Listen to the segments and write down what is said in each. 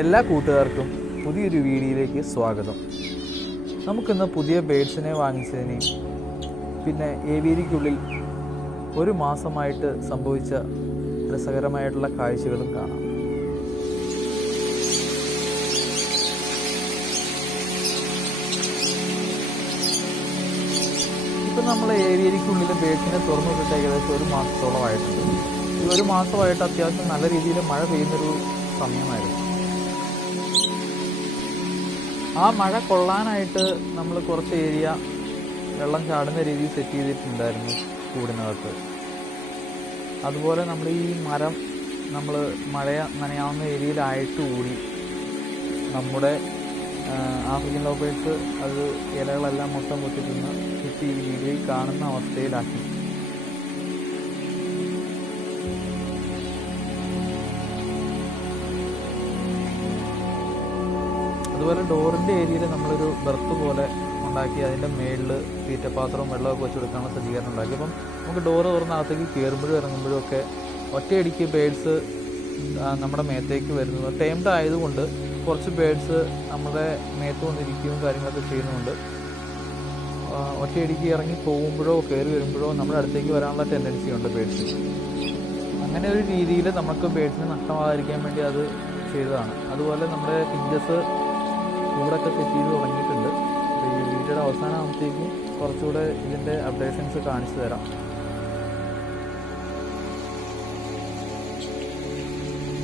എല്ലാ കൂട്ടുകാർക്കും പുതിയൊരു വീഡിയോയിലേക്ക് സ്വാഗതം. നമുക്കിന്ന് പുതിയ ബേഡ്സിനെ വാങ്ങിച്ചതിനെയും പിന്നെ ഏവിയറിക്കുള്ളിൽ ഒരു മാസമായിട്ട് സംഭവിച്ച രസകരമായിട്ടുള്ള കാഴ്ചകളും കാണാം. ഇപ്പം നമ്മൾ ഏവിയറിക്കുള്ളിൽ ബേഡ്സിനെ തുറന്നു വിട്ടിട്ട് ഏകദേശം ഒരു മാസത്തോളമായിട്ടുണ്ട്. ഈ ഒരു മാസമായിട്ട് അത്യാവശ്യം നല്ല രീതിയിൽ മഴ പെയ്യുന്നൊരു സമയമായിരുന്നു. ആ മഴ കൊള്ളാനായിട്ട് നമ്മൾ കുറച്ച് ഏരിയ വെള്ളം ചാടുന്ന രീതിയിൽ സെറ്റ് ചെയ്തിട്ടുണ്ടായിരുന്നു കൂടിനകത്ത്. അതുപോലെ നമ്മൾ ഈ മരം നമ്മൾ മഴ നനയാവുന്ന ഏരിയയിലായിട്ട് കൂടി നമ്മുടെ ആഫ്രിക്കൻ ലോബേഴ്സ് അത് ഇലകളെല്ലാം മൊത്തം പൊട്ടിക്കുന്ന ചുറ്റി ഈ വീഡിയോയിൽ കാണുന്ന അവസ്ഥയിലാക്കി. അതുപോലെ ഡോറിൻ്റെ ഏരിയയിൽ നമ്മളൊരു ബെർത്ത് പോലെ ഉണ്ടാക്കി അതിൻ്റെ മേളിൽ തീറ്റപ്പാത്രവും വെള്ളമൊക്കെ വെച്ച് കൊടുക്കാനുള്ള സജ്ജീകരണം ഉണ്ടാക്കി. അപ്പം നമുക്ക് ഡോറ് തുറന്നകത്തേക്ക് കയറുമ്പോഴും ഇറങ്ങുമ്പോഴും ഒക്കെ ഒറ്റയടിക്ക് ബേഡ്സ് നമ്മുടെ മേത്തേക്ക് വരുന്നത് ടൈംഡ് ആയതുകൊണ്ട് കുറച്ച് ബേഡ്സ് നമ്മുടെ മേത്ത് വന്നിരിക്കുകയും കാര്യങ്ങളൊക്കെ ചെയ്യുന്നുണ്ട്. ഒറ്റയടിക്ക് ഇറങ്ങി പോകുമ്പോഴോ കയറി വരുമ്പോഴോ നമ്മുടെ അടുത്തേക്ക് വരാനുള്ള ടെൻഡൻസി ഉണ്ട് ബേഡ്സിന്. അങ്ങനെ ഒരു രീതിയിൽ നമുക്ക് ബേഡ്സിന് നഷ്ടമാകാതിരിക്കാൻ വേണ്ടി അത് ചെയ്തതാണ്. അതുപോലെ നമ്മുടെ പിഞ്ചസ് കൂടൊക്കെ സെറ്റ് ചെയ്ത് തുടങ്ങിയിട്ടുണ്ട്. ഈ വീഡിയോയുടെ അവസാനം ആകുമ്പോഴത്തേക്കും കുറച്ചുകൂടെ ഇതിൻ്റെ അപ്ഡേഷൻസ് കാണിച്ചു തരാം.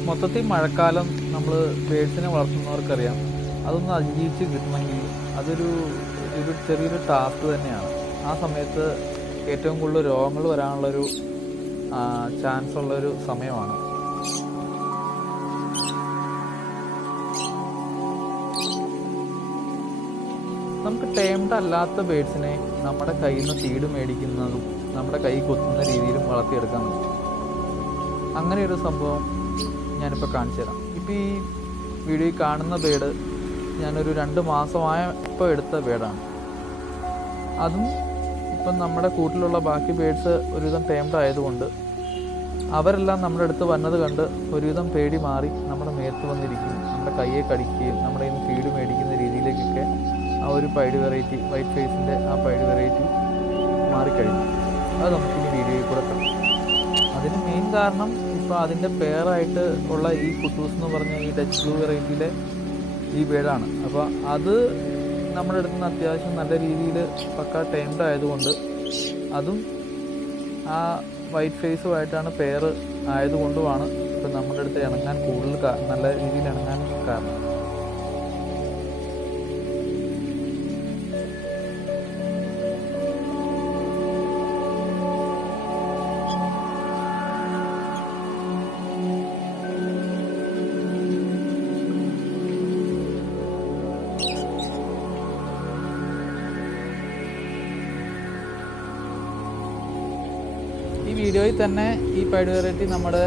മൊത്തത്തിൽ മഴക്കാലം നമ്മൾ ബേഡ്സിനെ വളർത്തുന്നവർക്കറിയാം, അതൊന്ന് അതിജീവിച്ച് കിട്ടണമെങ്കിൽ അതൊരു ചെറിയൊരു ടാസ്ക് തന്നെയാണ്. ആ സമയത്ത് ഏറ്റവും കൂടുതൽ രോഗങ്ങൾ വരാനുള്ളൊരു ചാൻസ് ഉള്ളൊരു സമയമാണ്. നമുക്ക് ടേംഡ് അല്ലാത്ത ബേഡ്സിനെ നമ്മുടെ കയ്യിൽ നിന്ന് ഫീഡ് മേടിക്കുന്നതും നമ്മുടെ കൈ കൊത്തുന്ന രീതിയിലും വളർത്തിയെടുക്കാൻ പറ്റും. അങ്ങനെ ഒരു സംഭവം ഞാനിപ്പോൾ കാണിച്ചു തരാം. ഇപ്പോൾ ഈ വീഡിയോയിൽ കാണുന്ന ബേഡ് ഞാനൊരു 2 മാസമായപ്പോൾ എടുത്ത ബേഡാണ്. അതും ഇപ്പം നമ്മുടെ കൂട്ടിലുള്ള ബാക്കി ബേഡ്സ് ഒരുവിധം ടേംഡ് ആയതുകൊണ്ട് അവരെല്ലാം നമ്മുടെ അടുത്ത് വന്നത് കണ്ട് ഒരുവിധം പേടി മാറി നമ്മുടെ മേത്ത് വന്നിരിക്കും, നമ്മുടെ കയ്യെ കടിക്കുകയും നമ്മുടെ കയ്യിൽ നിന്ന് ഫീഡ് മേടിക്കുന്ന രീതിയിലേക്കൊക്കെ ആ ഒരു പൈഡ് വെറൈറ്റി വൈറ്റ് ഫേസിൻ്റെ ആ പൈഡ് വെറൈറ്റി മാറിക്കഴിഞ്ഞു. അത് നമുക്കിനി വീഡിയോയിൽ കൂടെ കാണാം. അതിന് മെയിൻ കാരണം ഇപ്പോൾ അതിൻ്റെ പെയറായിട്ട് ഉള്ള ഈ കുട്ടൂസ് എന്ന് പറഞ്ഞ ഈ ഡച്ച് ബ്ലൂ വെറൈറ്റിയിലെ ഈ ബേഡാണ്. അപ്പോൾ അത് നമ്മുടെ അടുത്ത് നിന്ന് അത്യാവശ്യം നല്ല രീതിയിൽ പക്ക ടൈംഡ് ആയതുകൊണ്ട് അതും ആ വൈറ്റ് ഫേസുമായിട്ടാണ് പെയർ ആയതുകൊണ്ടുമാണ് ഇപ്പം നമ്മുടെ അടുത്ത് ഇണങ്ങാൻ കൂടുതൽ നല്ല രീതിയിൽ ഇണങ്ങാൻ കാരണം. ഈ വീഡിയോയിൽ തന്നെ ഈ പൈഡ് വെറൈറ്റി നമ്മുടെ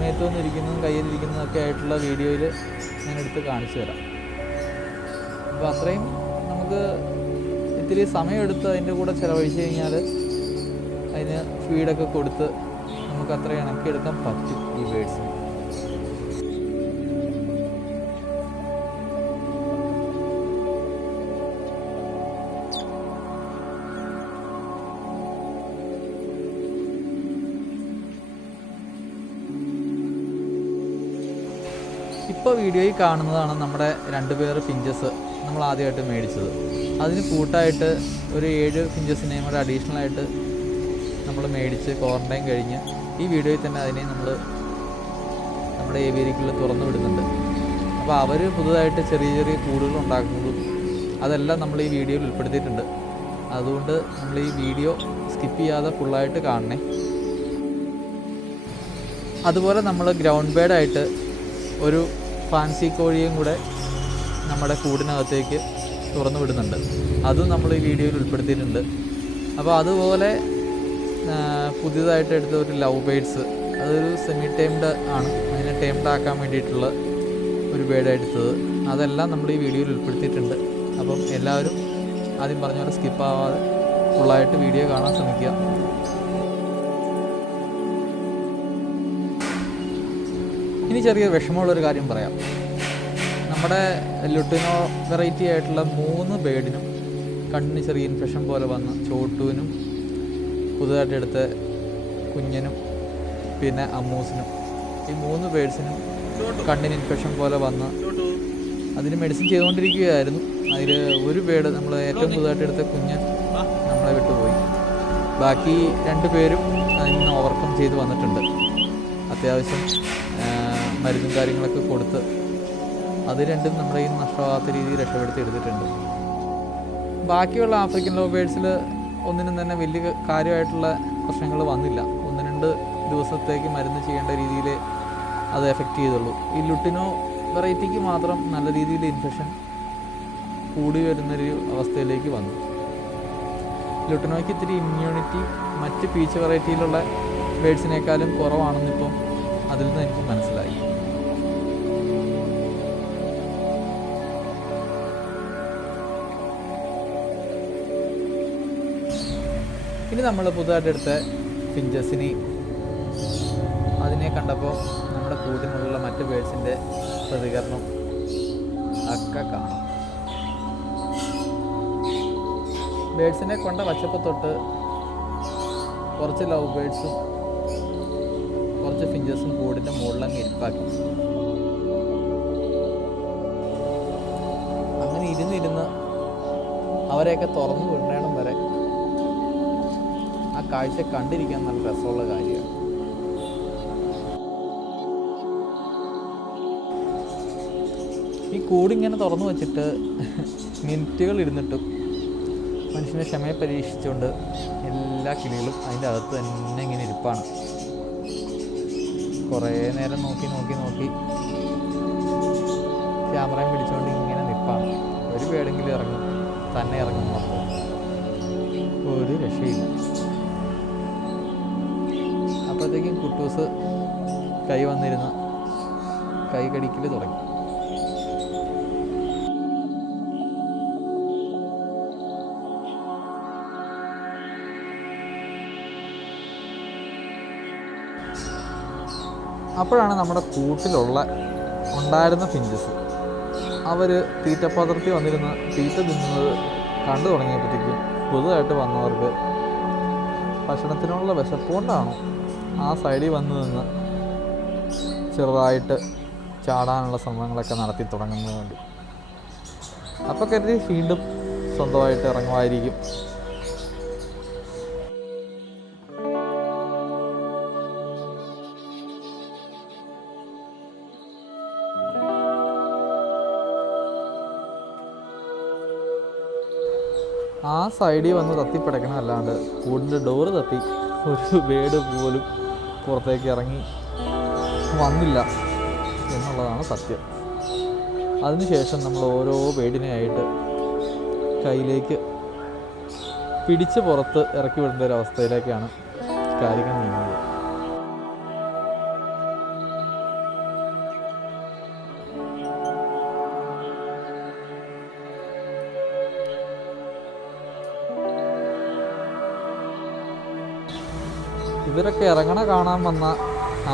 മേത്ത് വന്നിരിക്കുന്നതും കയ്യിലിരിക്കുന്നതൊക്കെ ആയിട്ടുള്ള വീഡിയോയിൽ ഞാൻ എടുത്ത് കാണിച്ചു തരാം. അപ്പോൾ അത്രയും നമുക്ക് ഇത്തിരി സമയമെടുത്ത് അതിൻ്റെ കൂടെ ചിലവഴിച്ച് കഴിഞ്ഞാൽ അതിന് ഫീഡൊക്കെ കൊടുത്ത് നമുക്ക് അത്രയും ഇണക്കിയെടുക്കാൻ പറ്റും ഈ ബേഡ്സിന്. ഇപ്പോൾ വീഡിയോയിൽ കാണുന്നതാണ് നമ്മുടെ 2 പേർ പിഞ്ചസ് നമ്മൾ ആദ്യമായിട്ട് മേടിച്ചത്. അതിന് കൂട്ടായിട്ട് ഒരു 7 പിഞ്ചസിനെയും കൂടെ അഡീഷണലായിട്ട് നമ്മൾ മേടിച്ച് ക്വാറൻറ്റൈൻ കഴിഞ്ഞ് ഈ വീഡിയോയിൽ തന്നെ അതിനെ നമ്മൾ നമ്മുടെ ഏവിയറിക്കുള്ളിൽ തുറന്നു വിടുന്നുണ്ട്. അപ്പോൾ അവർ പുതുതായിട്ട് ചെറിയ ചെറിയ കൂടുകൾ ഉണ്ടാക്കുന്നതും അതെല്ലാം നമ്മൾ ഈ വീഡിയോയിൽ ഉൾപ്പെടുത്തിയിട്ടുണ്ട്. അതുകൊണ്ട് നമ്മൾ ഈ വീഡിയോ സ്കിപ്പ് ചെയ്യാതെ ഫുള്ളായിട്ട് കാണണേ. അതുപോലെ നമ്മൾ ഗ്രൗണ്ട് ബേഡായിട്ട് ഒരു ഫാൻസി കോഴിയും കൂടെ നമ്മുടെ കൂടിനകത്തേക്ക് തുറന്നു വിടുന്നുണ്ട്. അതും നമ്മൾ ഈ വീഡിയോയിൽ ഉൾപ്പെടുത്തിയിട്ടുണ്ട്. അപ്പോൾ അതുപോലെ പുതിയതായിട്ട് എടുത്ത ഒരു ലവ് ബേഡ്സ്, അതൊരു സെമി ടൈംഡ് ആണ്, അതിനെ ടൈംഡ് ആക്കാൻ വേണ്ടിയിട്ടുള്ള ഒരു ബേഡാണ് എടുത്തത്. അതെല്ലാം നമ്മൾ ഈ വീഡിയോയിൽ ഉൾപ്പെടുത്തിയിട്ടുണ്ട്. അപ്പം എല്ലാവരും ആദ്യം പറഞ്ഞ പോലെ സ്കിപ്പാവാതെ ഫുള്ളായിട്ട് വീഡിയോ കാണാൻ ശ്രമിക്കുക. ഇനി ചെറിയ വിഷമമുള്ളൊരു കാര്യം പറയാം. നമ്മുടെ ലുട്ടിനോ വെറൈറ്റി ആയിട്ടുള്ള 3 ബേഡിനും കണ്ണിന് ചെറിയ ഇൻഫെക്ഷൻ പോലെ വന്ന് ചോട്ടുവിനും പുതുതായിട്ട് എടുത്ത കുഞ്ഞിനും പിന്നെ അമ്മൂസിനും ഈ 3 ബേഡ്സിനും കണ്ണിന് ഇൻഫെക്ഷൻ പോലെ വന്ന് അതിന് മെഡിസിൻ ചെയ്തുകൊണ്ടിരിക്കുകയായിരുന്നു. അതിൽ ഒരു ബേഡ് നമ്മൾ ഏറ്റവും പുതുതായിട്ട് എടുത്ത കുഞ്ഞ് നമ്മളെ വിട്ടുപോയി. ബാക്കി 2 പേരും അതിന് ഓവർകം ചെയ്ത് വന്നിട്ടുണ്ട്. അത്യാവശ്യം മരുന്നും കാര്യങ്ങളൊക്കെ കൊടുത്ത് അത് രണ്ടും നമ്മുടെ ഈ നഷ്ടമാകാത്ത രീതിയിൽ രക്ഷപ്പെടുത്തി എടുത്തിട്ടുണ്ട്. ബാക്കിയുള്ള ആഫ്രിക്കൻ ലവ് ബേഡ്സിൽ ഒന്നിനും തന്നെ വലിയ കാര്യമായിട്ടുള്ള പ്രശ്നങ്ങൾ വന്നില്ല. 1-2 ദിവസത്തേക്ക് മരുന്ന് ചെയ്യേണ്ട രീതിയിൽ അത് എഫക്റ്റ് ചെയ്തുള്ളൂ. ഈ ലുട്ടിനോ വെറൈറ്റിക്ക് മാത്രം നല്ല രീതിയിൽ ഇൻഫെക്ഷൻ കൂടി വരുന്നൊരു അവസ്ഥയിലേക്ക് വന്നു. ലുട്ടിനോയ്ക്ക് ഇത്തിരി ഇമ്മ്യൂണിറ്റി മറ്റ് പീച്ച് വെറൈറ്റിയിലുള്ള ബേഡ്സിനേക്കാളും കുറവാണെന്നിപ്പം അതിൽ നിന്ന് എനിക്ക് മനസ്സിലായി. ഇനി നമ്മൾ പുതുതായിട്ട് എടുത്ത ഫിഞ്ചസിനെ അതിനെ കണ്ടപ്പോൾ നമ്മുടെ കൂട്ടിനുള്ള മറ്റ് ബേഡ്സിൻ്റെ പ്രതികരണം ഒക്കെ കാണാം. ബേഡ്സിനെ കൊണ്ട വച്ചപ്പോൾ തൊട്ട് കുറച്ച് ലവ് ബേഡ്സും കുറച്ച് ഫിഞ്ചസും കൂടിൻ്റെ മുകളിലങ്ങ് ഇരിപ്പാക്കി. അങ്ങനെ ഇരുന്ന് അവരെയൊക്കെ തുറന്നു വിടണം വരെ ആ കാഴ്ച കണ്ടിരിക്കാൻ നല്ല രസമുള്ള കാര്യമാണ്. ഈ കൂടിങ്ങനെ തുറന്നു വച്ചിട്ട് മിനിറ്റുകൾ ഇരുന്നിട്ടും മനുഷ്യനെ ക്ഷമയെ പരീക്ഷിച്ചുകൊണ്ട് എല്ലാ കിളികളും അതിൻ്റെ അകത്ത് തന്നെ ഇങ്ങനെ ഇരിപ്പാണ്. കുറേ നേരം നോക്കി ക്യാമറയും പിടിച്ചുകൊണ്ട് ഇങ്ങനെ നിൽപ്പാണ്. ഒരു പേടെങ്കിലും ഇറങ്ങും, തന്നെ ഇറങ്ങും, മൊത്തം ഒരു രക്ഷയില്ല. അപ്പോഴത്തേക്കും കുട്ടൂസ് കൈ വന്നിരുന്ന് കൈ കടിക്കൽ തുടങ്ങി. അപ്പോഴാണ് നമ്മുടെ കൂട്ടിലുള്ള ഉണ്ടായിരുന്ന ഫിഞ്ചസ് അവർ തീറ്റപാത്രത്തിൽ വന്നിരുന്ന് തീറ്റ തിന്നുന്നത് കണ്ടു തുടങ്ങിയപ്പോഴത്തേക്കും പുതുതായിട്ട് വന്നവർക്ക് ഭക്ഷണത്തിനുള്ള വിശപ്പുകൊണ്ടാണോ ആ സൈഡിൽ വന്നു നിന്ന് ചെറുതായിട്ട് ചാടാനുള്ള ശ്രമങ്ങളൊക്കെ നടത്തി തുടങ്ങുന്നതുകൊണ്ട് അപ്പോൾ കരുതി വീണ്ടും സ്വന്തമായിട്ട് ഇറങ്ങുമായിരിക്കും. ആ സൈഡിൽ വന്ന് തത്തിപ്പിടക്കണം, അല്ലാണ്ട് കൂടിൻ്റെ ഡോറ് തപ്പി ഒരു ബേഡ് പോലും പുറത്തേക്ക് ഇറങ്ങി വന്നില്ല എന്നുള്ളതാണ് സത്യം. അതിനുശേഷം നമ്മൾ ഓരോ ബേഡിനെയായിട്ട് കയ്യിലേക്ക് പിടിച്ച് പുറത്ത് ഇറക്കി വിടേണ്ട ഒരു അവസ്ഥയിലേക്കാണ് കാര്യങ്ങൾ നീങ്ങുന്നത്. ഇവരൊക്കെ ഇറങ്ങണ കാണാൻ വന്ന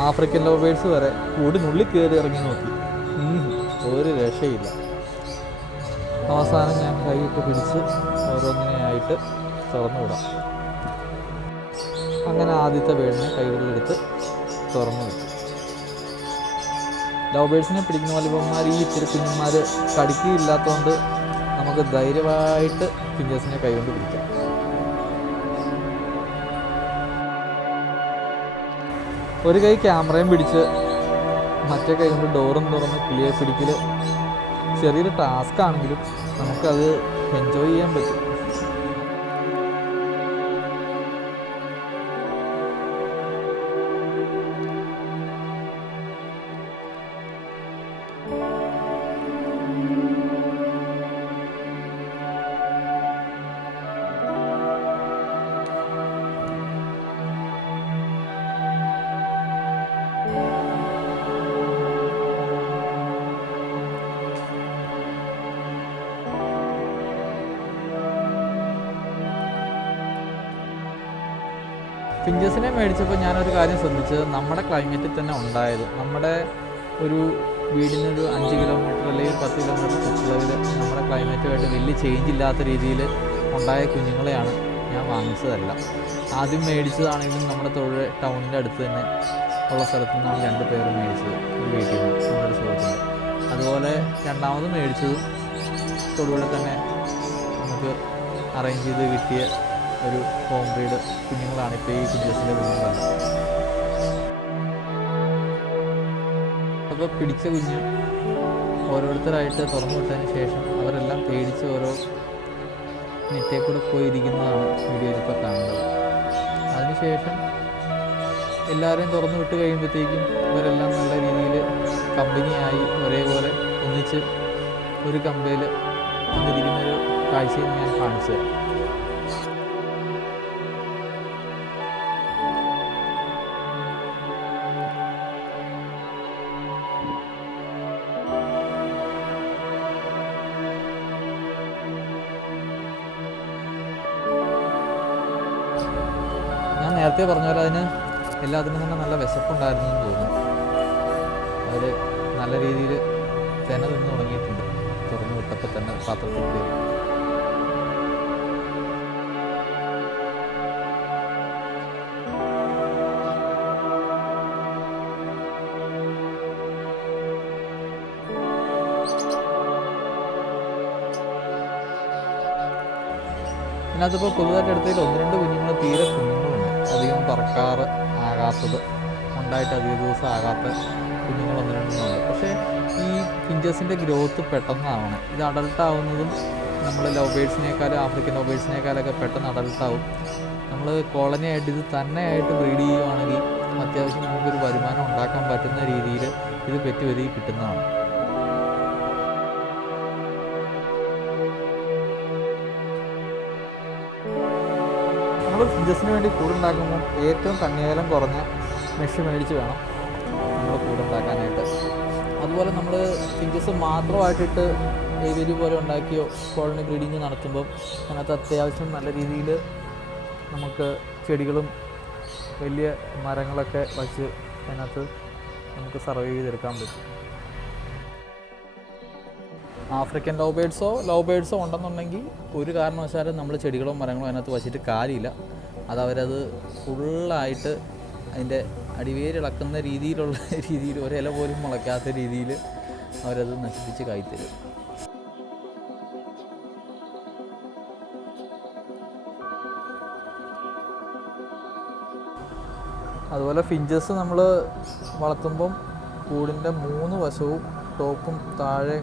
ആഫ്രിക്കൻ ലവ് ബേഡ്സ് വരെ കൂടിനുള്ളിൽ കയറി ഇറങ്ങി നോക്കി. ഒരു രക്ഷയില്ല. അവസാനം ഞാൻ കൈയിട്ട് പിടിച്ച് ഓരോന്നിനെയായിട്ട് തുറന്നു വിടാം. അങ്ങനെ ആദ്യത്തെ ബേഡിനെ കൈകളിലെടുത്ത് തുറന്നു വിട്ടു. ലവ് ബേഡ്സിനെ പിടിക്കുന്ന പോലെ ഇവന്മാർ ഈ ഇത്തിരി കുഞ്ഞന്മാർ കടിക്കുകയില്ലാത്തതുകൊണ്ട് നമുക്ക് ധൈര്യമായിട്ട് ഫിഞ്ചസിനെ കൈകൊണ്ട് പിടിക്കാം. ഒരു കൈ ക്യാമറയും പിടിച്ച് മറ്റേ കൈ കൊണ്ട് ഡോറും തുറന്ന് കിളിയെ പിടിക്കൽ ചെറിയൊരു ടാസ്ക് ആണെങ്കിലും നമുക്കത് എൻജോയ് ചെയ്യാൻ പറ്റും. ഫിഞ്ചസിനെ മേടിച്ചപ്പോൾ ഞാനൊരു കാര്യം ശ്രദ്ധിച്ചത് നമ്മുടെ ക്ലൈമറ്റിൽ തന്നെ ഉണ്ടായത്. നമ്മുടെ ഒരു വീടിനൊരു 5 കിലോമീറ്റർ അല്ലെങ്കിൽ 10 കിലോമീറ്റർ ചുറ്റളവിൽ നമ്മുടെ ക്ലൈമറ്റുമായിട്ട് വലിയ ചേഞ്ച് ഇല്ലാത്ത രീതിയിൽ ഉണ്ടായ കുഞ്ഞുങ്ങളെയാണ് ഞാൻ വാങ്ങിച്ചതല്ല. ആദ്യം മേടിച്ചതാണെങ്കിലും നമ്മുടെ ടൗണിൻ്റെ അടുത്ത് തന്നെ ഉള്ള സ്ഥലത്തു നിന്നാണ് 2 പേരും മേടിച്ചത്, ഒരു വീട്ടിൽ നിന്ന്, നമ്മുടെ സുഹൃത്തിൻ്റെ. അതുപോലെ രണ്ടാമത് മേടിച്ചതും തൊടുപുഴ തന്നെ നമുക്ക് അറേഞ്ച് ചെയ്ത് കിട്ടിയ ഒരു ഹോം ബ്രീഡ് കുഞ്ഞുങ്ങളാണ് ഇപ്പോൾ ഈ ഫിഞ്ചസിൻ്റെ കുഞ്ഞുങ്ങളാണ്. അപ്പോൾ പിടിച്ച കുഞ്ഞ് ഓരോരുത്തരായിട്ട് തുറന്നു വിട്ടതിന് ശേഷം അവരെല്ലാം പേടിച്ച് ഓരോ നെറ്റേ കൂടെ പോയിരിക്കുന്നതാണ് വീഡിയോയിൽ ഇപ്പോൾ കാണുന്നത്. അതിനുശേഷം എല്ലാവരെയും തുറന്നു വിട്ട് കഴിയുമ്പോഴത്തേക്കും ഇവരെല്ലാം നല്ല രീതിയിൽ കമ്പനിയായി ഒരേപോലെ ഒന്നിച്ച് ഒരു കമ്പയിൽ വന്നിരിക്കുന്നൊരു കാഴ്ചയും ഞാൻ കാണിച്ചു തരാം. ഞാൻ നേരത്തെ പറഞ്ഞ പോലെ അതിന് എല്ലാത്തിനും തന്നെ നല്ല വിശപ്പുണ്ടായിരുന്നു എന്ന് തോന്നുന്നു. അവർ നല്ല രീതിയിൽ തെന നിന്ന് തുടങ്ങിയിട്ടുണ്ട് തുറന്നു വിട്ടപ്പോൾ തന്നെ പാത്രത്തിൽ കൂടി. ഇതിനകത്തിപ്പോൾ പുതുതായിട്ട് എടുത്തതിൽ 1-2 കുഞ്ഞുങ്ങൾ തീരെ കുഞ്ഞുങ്ങളുണ്ട്. അധികം പറക്കാറ് ആകാത്തത്, ഉണ്ടായിട്ട് അധിക ദിവസം ആകാത്ത കുഞ്ഞുങ്ങൾ 1-2 ഉണ്ട്. പക്ഷേ ഈ ഫിഞ്ചസിൻ്റെ ഗ്രോത്ത് പെട്ടെന്നാവണം. ഇത് അഡൾട്ടാവുന്നതും നമ്മൾ ലവ് ബേഡ്സിനേക്കാളും ആഫ്രിക്കൻ ലവ് ബേഡ്സിനേക്കാളൊക്കെ പെട്ടെന്ന് അഡൾട്ടാവും. നമ്മൾ കോളനി ആയിട്ട് ഇത് തന്നെയായിട്ട് ബ്രീഡ് ചെയ്യുകയാണെങ്കിൽ അത്യാവശ്യം നമുക്കൊരു വരുമാനം ഉണ്ടാക്കാൻ പറ്റുന്ന രീതിയിൽ ഇത് പെറ്റ് വരിക കിട്ടുന്നതാണ്. നമ്മൾ ഫിഞ്ചസിന് വേണ്ടി കൂടുണ്ടാക്കുമ്പോൾ ഏറ്റവും കണ്ണിയേലം കുറഞ്ഞ മെഷ് മേടിച്ച് വേണം നമ്മൾ കൂടുണ്ടാക്കാനായിട്ട്. അതുപോലെ നമ്മൾ ഫിഞ്ചസ് മാത്രമായിട്ടിട്ട് ഏവിയരി പോലെ ഉണ്ടാക്കിയോ കോളനി ബ്രീഡിങ് നടത്തുമ്പം അതിനകത്ത് അത്യാവശ്യം നല്ല രീതിയിൽ നമുക്ക് ചെടികളും വലിയ മരങ്ങളൊക്കെ വച്ച് അതിനകത്ത് നമുക്ക് സർവൈവ് ചെയ്തെടുക്കാൻ പറ്റും. ആഫ്രിക്കൻ ലവ് ബേഡ്സോ ഉണ്ടെന്നുണ്ടെങ്കിൽ ഒരു കാരണവശാലും നമ്മൾ ചെടികളോ മരങ്ങളോ അതിനകത്ത് വച്ചിട്ട് കാര്യമില്ല. അതവരത് ഫുള്ളായിട്ട് അതിൻ്റെ അടിവേരിളക്കുന്ന രീതിയിൽ ഒരില പോലും മുളയ്ക്കാത്ത രീതിയിൽ അവരത് നശിപ്പിച്ച് കായ്ത്തരും. അതുപോലെ ഫിഞ്ചസ് നമ്മൾ വളർത്തുമ്പം കൂടിൻ്റെ 3 വശവും ടോപ്പും താഴെ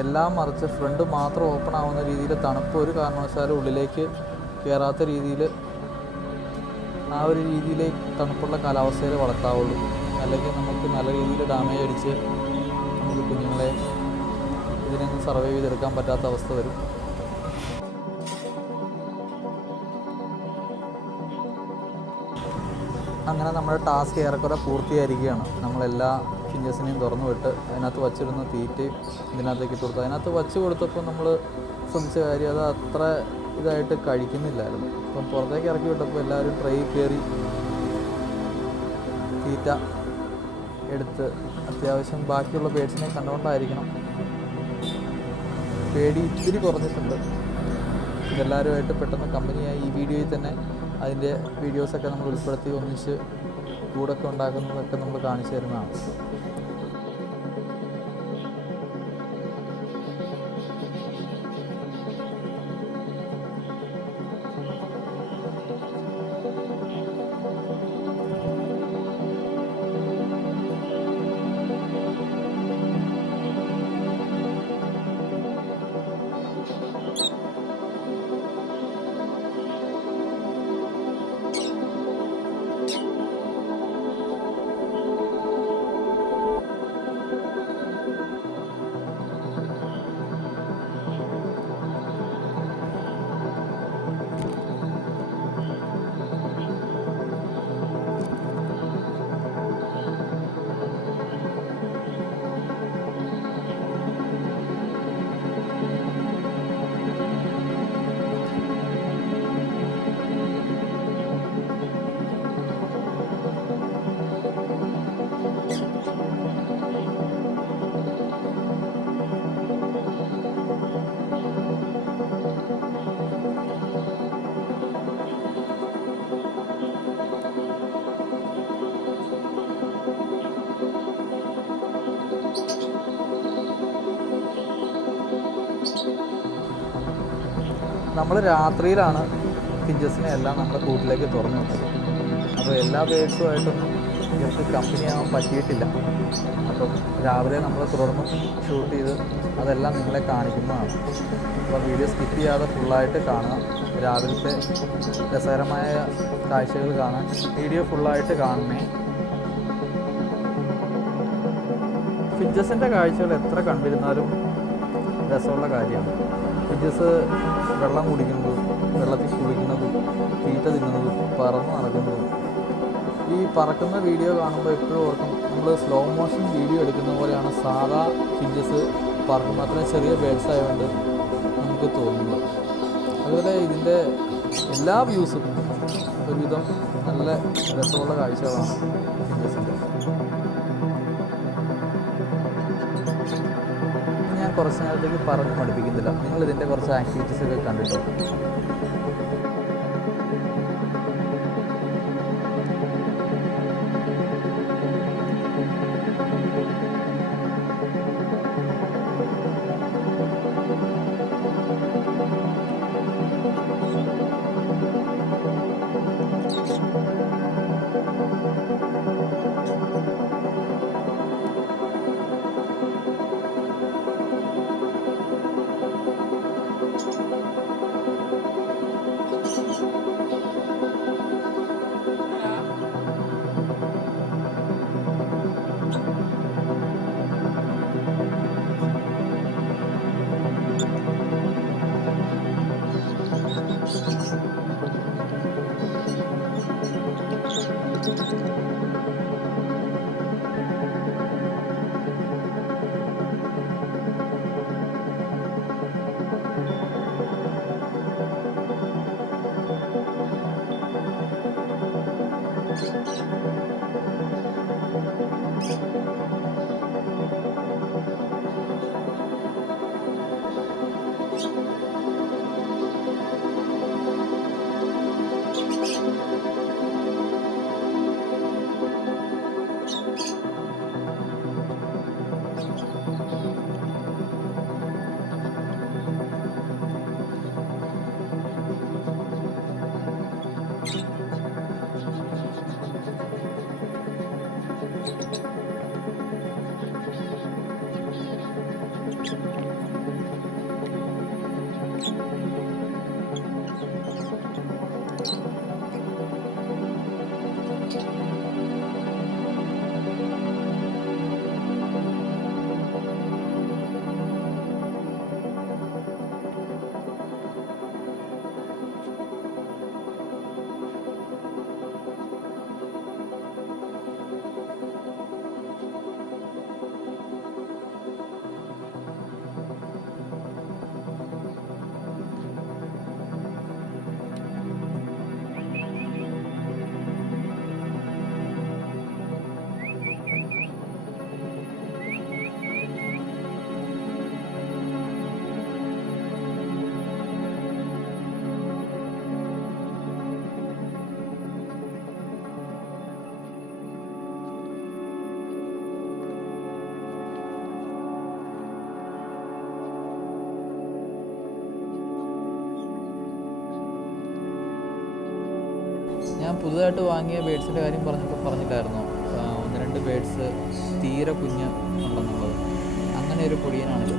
എല്ലാം മറിച്ച് ഫ്രണ്ട് മാത്രം ഓപ്പൺ ആവുന്ന രീതിയിൽ തണുപ്പ് ഒരു കാരണവശാലും ഉള്ളിലേക്ക് കയറാത്ത രീതിയിൽ ആ ഒരു രീതിയിലേക്ക് തണുപ്പുള്ള കാലാവസ്ഥയിൽ വളർത്താവുള്ളൂ. അല്ലെങ്കിൽ നമുക്ക് നല്ല രീതിയിൽ ഡാമേജ് അടിച്ച് നമുക്ക് കുഞ്ഞുങ്ങളെ ഇതിനൊന്നും സർവൈവ് ചെയ്തെടുക്കാൻ പറ്റാത്ത അവസ്ഥ വരും. അങ്ങനെ നമ്മുടെ ടാസ്ക് ഏറെക്കുറെ പൂർത്തിയായിരിക്കുകയാണ്. നമ്മളെല്ലാ ഫിഞ്ചസിനെയും തുറന്നു വിട്ട് അതിനകത്ത് വച്ചിരുന്ന തീറ്റയും ഇതിനകത്തേക്ക് ഇട്ട് കൊടുത്തു. അതിനകത്ത് വച്ച് കൊടുത്തപ്പോൾ നമ്മൾ ശ്രദ്ധിച്ച കാര്യം അത് അത്ര ഇതായിട്ട് കഴിക്കുന്നില്ലായിരുന്നു. അപ്പം പുറത്തേക്ക് ഇറക്കി വിട്ടപ്പോൾ എല്ലാവരും ട്രൈ കയറി തീറ്റ എടുത്ത് അത്യാവശ്യം ബാക്കിയുള്ള ബേഡ്സിനെ കണ്ടുകൊണ്ടായിരിക്കണം പേടി ഇത്തിരി കുറഞ്ഞിട്ടുണ്ട്. ഇതെല്ലാവരുമായിട്ട് പെട്ടെന്ന് കമ്പനിയായി ഈ വീഡിയോയിൽ തന്നെ അതിൻ്റെ വീഡിയോസൊക്കെ നമ്മൾ ഉൾപ്പെടുത്തി ഒന്നിച്ച് കൂടൊക്കെ ഉണ്ടാക്കുന്നതൊക്കെ നമ്മൾ കാണിച്ചു തരുന്നതാണ്. നമ്മൾ രാത്രിയിലാണ് ഫിഞ്ചസിനെ എല്ലാം നമ്മുടെ കൂട്ടിലേക്ക് തുറന്നു വിട്ടത്. അപ്പോൾ എല്ലാ ബേഡ്സുമായിട്ടൊന്നും ജസ്റ്റ് കമ്പനി ആവാൻ പറ്റിയിട്ടില്ല. അപ്പം രാവിലെ നമ്മൾ തുടർന്ന് ഷൂട്ട് ചെയ്ത് അതെല്ലാം നിങ്ങളെ കാണിക്കുന്നതാണ്. അപ്പോൾ വീഡിയോ സ്കിപ്പ് ചെയ്യാതെ ഫുള്ളായിട്ട് കാണുക. രാവിലത്തെ രസകരമായ കാഴ്ചകൾ കാണാൻ വീഡിയോ ഫുള്ളായിട്ട് കാണണേ. ഫിഞ്ചസിൻ്റെ കാഴ്ചകൾ എത്ര കണ്ടിരുന്നാലും രസമുള്ള കാര്യമാണ്. ഫിഞ്ചസ് വെള്ളം കുടിക്കുന്നതും വെള്ളത്തിൽ കുളിക്കുന്നതും തീറ്റ തിന്നുന്നതും പറന്ന് നടക്കുന്നതും. ഈ പറക്കുന്ന വീഡിയോ കാണുമ്പോൾ എപ്പോഴും ഓർക്കും, നമ്മൾ സ്ലോ മോഷൻ വീഡിയോ എടുക്കുന്ന പോലെയാണ് സാധാ ഫിഞ്ചസ് പറക്കുമ്പോൾ. അത്രയും ചെറിയ ബേഡ്സ് ആയതുകൊണ്ട് നമുക്ക് തോന്നുന്നത്. അതുപോലെ ഇതിൻ്റെ എല്ലാ വ്യൂസും ഒരുവിധം നല്ല രസമുള്ള കാഴ്ചകളാണ് ഫിഞ്ചസിൻ്റെ. ഞാൻ കുറച്ച് നേരത്തേക്ക് പറഞ്ഞ് പഠിപ്പിക്കുന്നില്ല, നിങ്ങൾ ഇതിൻ്റെ കുറച്ച് ആക്ടിവിറ്റീസൊക്കെ കണ്ടിട്ടോ. ഞാൻ പുതുതായിട്ട് വാങ്ങിയ ബേഡ്സിൻ്റെ കാര്യം പറഞ്ഞില്ലായിരുന്നോ? 1-2 ബേഡ്സ് തീരെ കുഞ്ഞ് ഉണ്ടെന്നുള്ളത്. അങ്ങനെ ഒരു പൊടിയനാണിത്.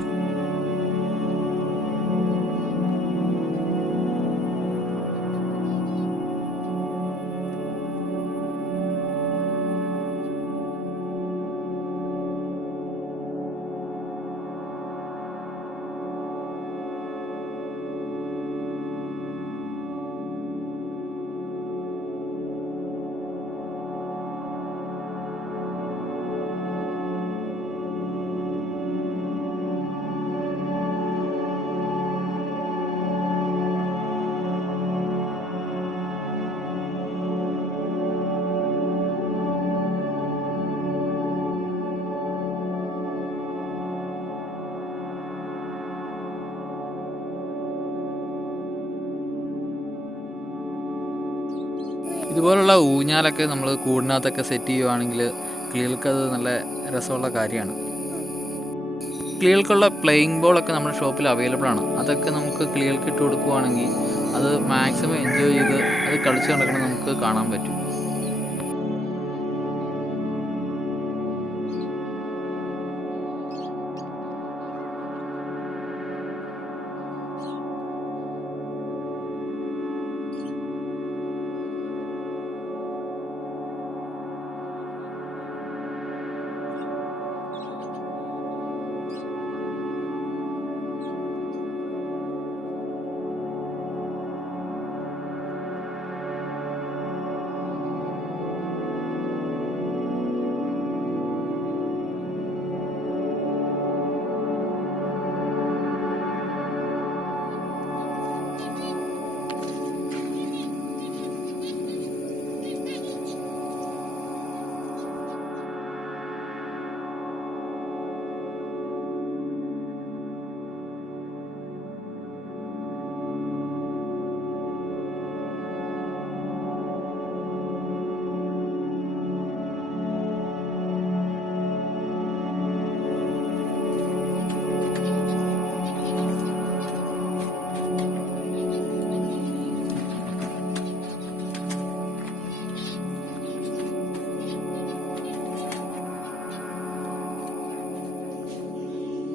ഇതുപോലുള്ള ഊഞ്ഞാലൊക്കെ നമ്മൾ കൂടിനകത്തൊക്കെ സെറ്റ് ചെയ്യുവാണെങ്കിൽ കിളികൾക്കത് നല്ല രസമുള്ള കാര്യമാണ്. കിളികൾക്കുള്ള പ്ലേയിങ് ബോളൊക്കെ നമ്മുടെ ഷോപ്പിൽ അവൈലബിൾ ആണ്. അതൊക്കെ നമുക്ക് കിളികൾക്ക് ഇട്ട് കൊടുക്കുകയാണെങ്കിൽ അത് മാക്സിമം എൻജോയ് ചെയ്ത് അത് കളിച്ച് നടക്കണം നമുക്ക് കാണാൻ പറ്റും.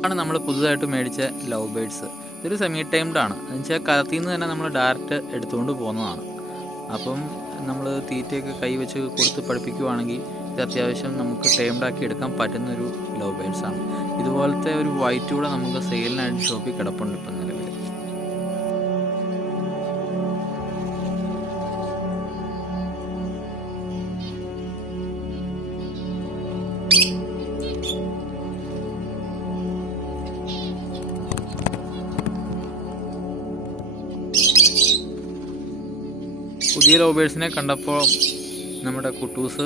ആണ് നമ്മൾ പുതുതായിട്ട് മേടിച്ച ലവ് ബേഡ്സ്. ഇതൊരു സെമി ടൈംഡ് ആണ്. എന്നുവെച്ചാൽ കലത്തിൽ നിന്ന് തന്നെ നമ്മൾ ഡയറക്റ്റ് എടുത്തുകൊണ്ട് പോകുന്നതാണ്. അപ്പം നമ്മൾ തീറ്റയൊക്കെ കൈ വെച്ച് കൊടുത്ത് പഠിപ്പിക്കുകയാണെങ്കിൽ ഇത് അത്യാവശ്യം നമുക്ക് ടൈംഡാക്കി എടുക്കാൻ പറ്റുന്നൊരു ലവ് ബേഡ്സ് ആണ്. ഇതുപോലത്തെ ഒരു വൈറ്റ് കൂടെ നമുക്ക് സെയിലിനായിട്ട് ഷോപ്പിൽ കിടപ്പുണ്ട് ഇപ്പം നിലവിൽ. പുതിയ ലവ് ബേഡ്സിനെ കണ്ടപ്പോൾ നമ്മുടെ കുട്ടൂസ്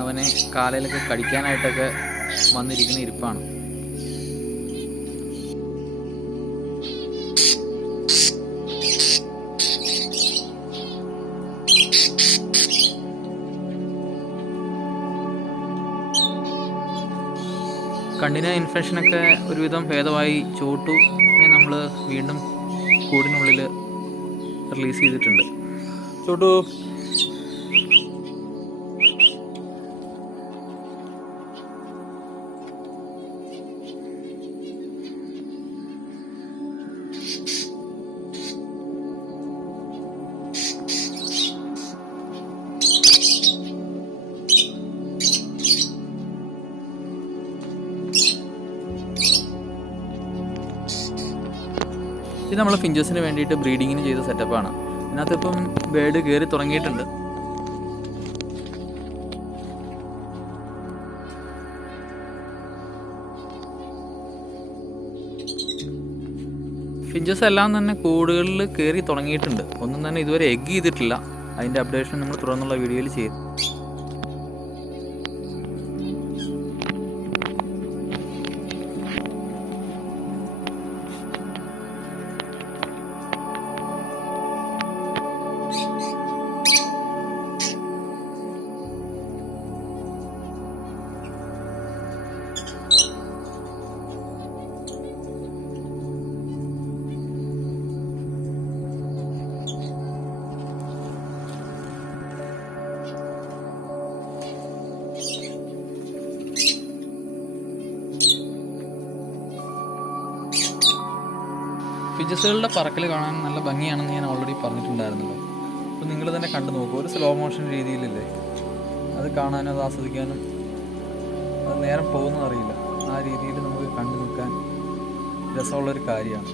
അവനെ കാലയിലൊക്കെ കടിക്കാനായിട്ടൊക്കെ വന്നിരിക്കുന്ന ഇരിപ്പാണ്. കണ്ണിന് ഇൻഫെക്ഷനൊക്കെ ഒരുവിധം ഭേദമായി. ചോട്ടുനെ നമ്മൾ വീണ്ടും കൂടിനുള്ളിൽ റിലീസ് ചെയ്തിട്ടുണ്ട്. ചോട്ടു ഇത് നമ്മൾ ഫിഞ്ചസിന് വേണ്ടിയിട്ട് ബ്രീഡിങ്ങിന് ചെയ്ത സെറ്റപ്പാണ്. ഇതിനകത്തിപ്പം ബേഡ് കയറി തുടങ്ങിയിട്ടുണ്ട്. ഫിഞ്ചസ് എല്ലാം തന്നെ കൂടുകളിൽ കയറി തുടങ്ങിയിട്ടുണ്ട്. ഒന്നും തന്നെ ഇതുവരെ എഗ് ചെയ്തിട്ടില്ല. അതിൻ്റെ അപ്ഡേഷൻ നമ്മൾ തുടർന്നുള്ള വീഡിയോയിൽ ചെയ്യും. ഫിഞ്ചസുകളുടെ പറക്കൽ കാണാൻ നല്ല ഭംഗിയാണെന്ന് ഞാൻ ഓൾറെഡി പറഞ്ഞിട്ടുണ്ടായിരുന്നല്ലോ. അപ്പോൾ നിങ്ങൾ തന്നെ കണ്ടു നോക്കൂ. ഒരു സ്ലോ മോഷൻ രീതിയിലില്ലേ, അത് കാണാനും അത് ആസ്വദിക്കാനും അത് നേരം പോകുന്നതറിയില്ല. ആ രീതിയിൽ നമുക്ക് കണ്ടു നിൽക്കാൻ രസമുള്ളൊരു കാര്യമാണ്.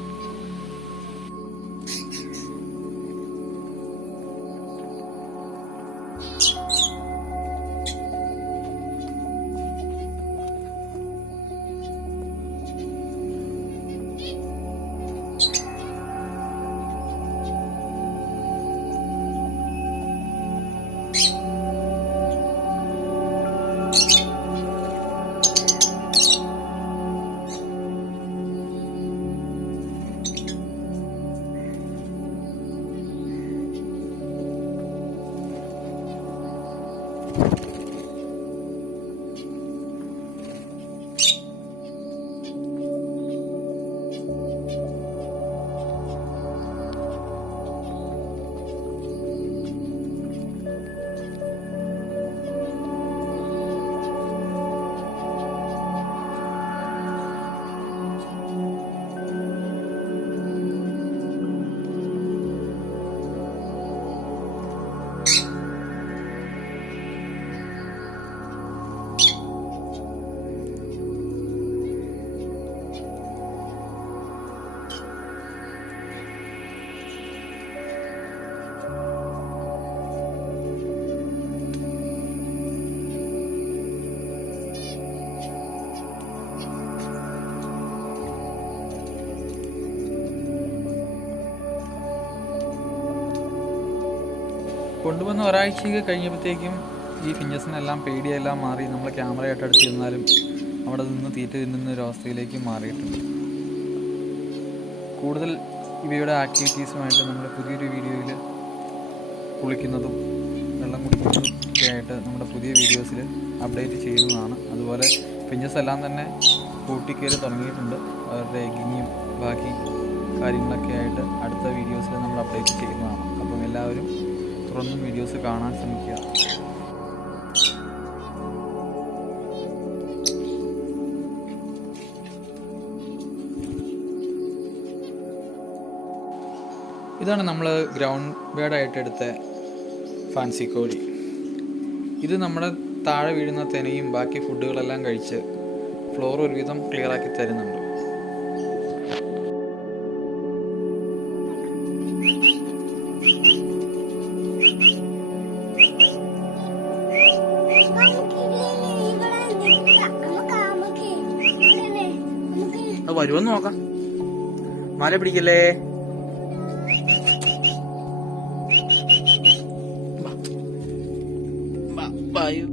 കൊണ്ടുവന്ന് ഒരാഴ്ചയൊക്കെ കഴിഞ്ഞപ്പോഴത്തേക്കും ഈ ഫിഞ്ചസിനെല്ലാം പേടിയെല്ലാം മാറി. നമ്മൾ ക്യാമറയായിട്ട് അടുത്തിരുന്നാലും അവിടെ നിന്ന് തീറ്റ തിന്നുന്ന ഒരു അവസ്ഥയിലേക്ക് മാറിയിട്ടുണ്ട്. കൂടുതൽ ഇവയുടെ ആക്ടിവിറ്റീസുമായിട്ട് നമ്മുടെ പുതിയൊരു വീഡിയോയിൽ കുളിക്കുന്നതും വെള്ളം കുടിക്കുന്നതും ഒക്കെ ആയിട്ട് നമ്മുടെ പുതിയ വീഡിയോസിൽ അപ്ഡേറ്റ് ചെയ്യുന്നതാണ്. അതുപോലെ ഫിഞ്ചസ് എല്ലാം തന്നെ കൂട്ടിക്കയറി തുടങ്ങിയിട്ടുണ്ട്. അവരുടെ എഗ്ഗിങ്ങും ബാക്കി കാര്യങ്ങളൊക്കെ ആയിട്ട് അടുത്ത വീഡിയോസിൽ നമ്മൾ അപ്ഡേറ്റ് ചെയ്യുന്നതാണ്. അപ്പം എല്ലാവരും തുടർന്നും വീഡിയോസ് കാണാൻ ശ്രമിക്കുക. ഇതാണ് നമ്മൾ ഗ്രൗണ്ട് ബേഡായിട്ട് എടുത്ത ഫാൻസി കോഴി. ഇത് നമ്മുടെ താഴെ വീഴുന്ന തെനയും ബാക്കി ഫുഡുകളെല്ലാം കഴിച്ച് ഫ്ലോർ ഒരുവിധം ക്ലിയറാക്കി തരുന്നുണ്ട്. വരുമെന്ന് നോക്കാം. മല പിടിക്കല്ലേ. വായു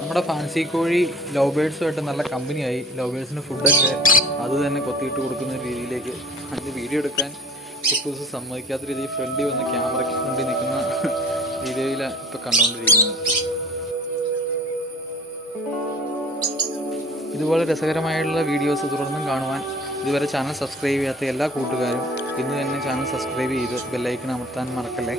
നമ്മുടെ ഫാൻസി കോഴി ലവ് ബേഡ്സുമായിട്ട് നല്ല കമ്പനിയായി. ലവ് ബേഡ്സിന് ഫുഡൊക്കെ അത് തന്നെ കൊത്തിയിട്ട് കൊടുക്കുന്ന രീതിയിലേക്ക് അതിന് വീഡിയോ എടുക്കാൻ കുട്ടൂസ് സമ്മതിക്കാത്ത രീതിയിൽ ഫ്രണ്ടിൽ വന്ന് ക്യാമറയ്ക്ക് ഫ്രണ്ടിൽ നിൽക്കുന്ന വീഡിയോയിലാണ് ഇപ്പോൾ കണ്ടുകൊണ്ടിരിക്കുന്നത്. ഇതുപോലെ രസകരമായുള്ള വീഡിയോസ് തുടർന്നും കാണുവാൻ ഇതുവരെ ചാനൽ സബ്സ്ക്രൈബ് ചെയ്യാത്ത എല്ലാ കൂട്ടുകാരും ഇന്ന് തന്നെ ചാനൽ സബ്സ്ക്രൈബ് ചെയ്ത് ബെല്ലൈക്കൺ അമർത്താൻ മറക്കല്ലേ.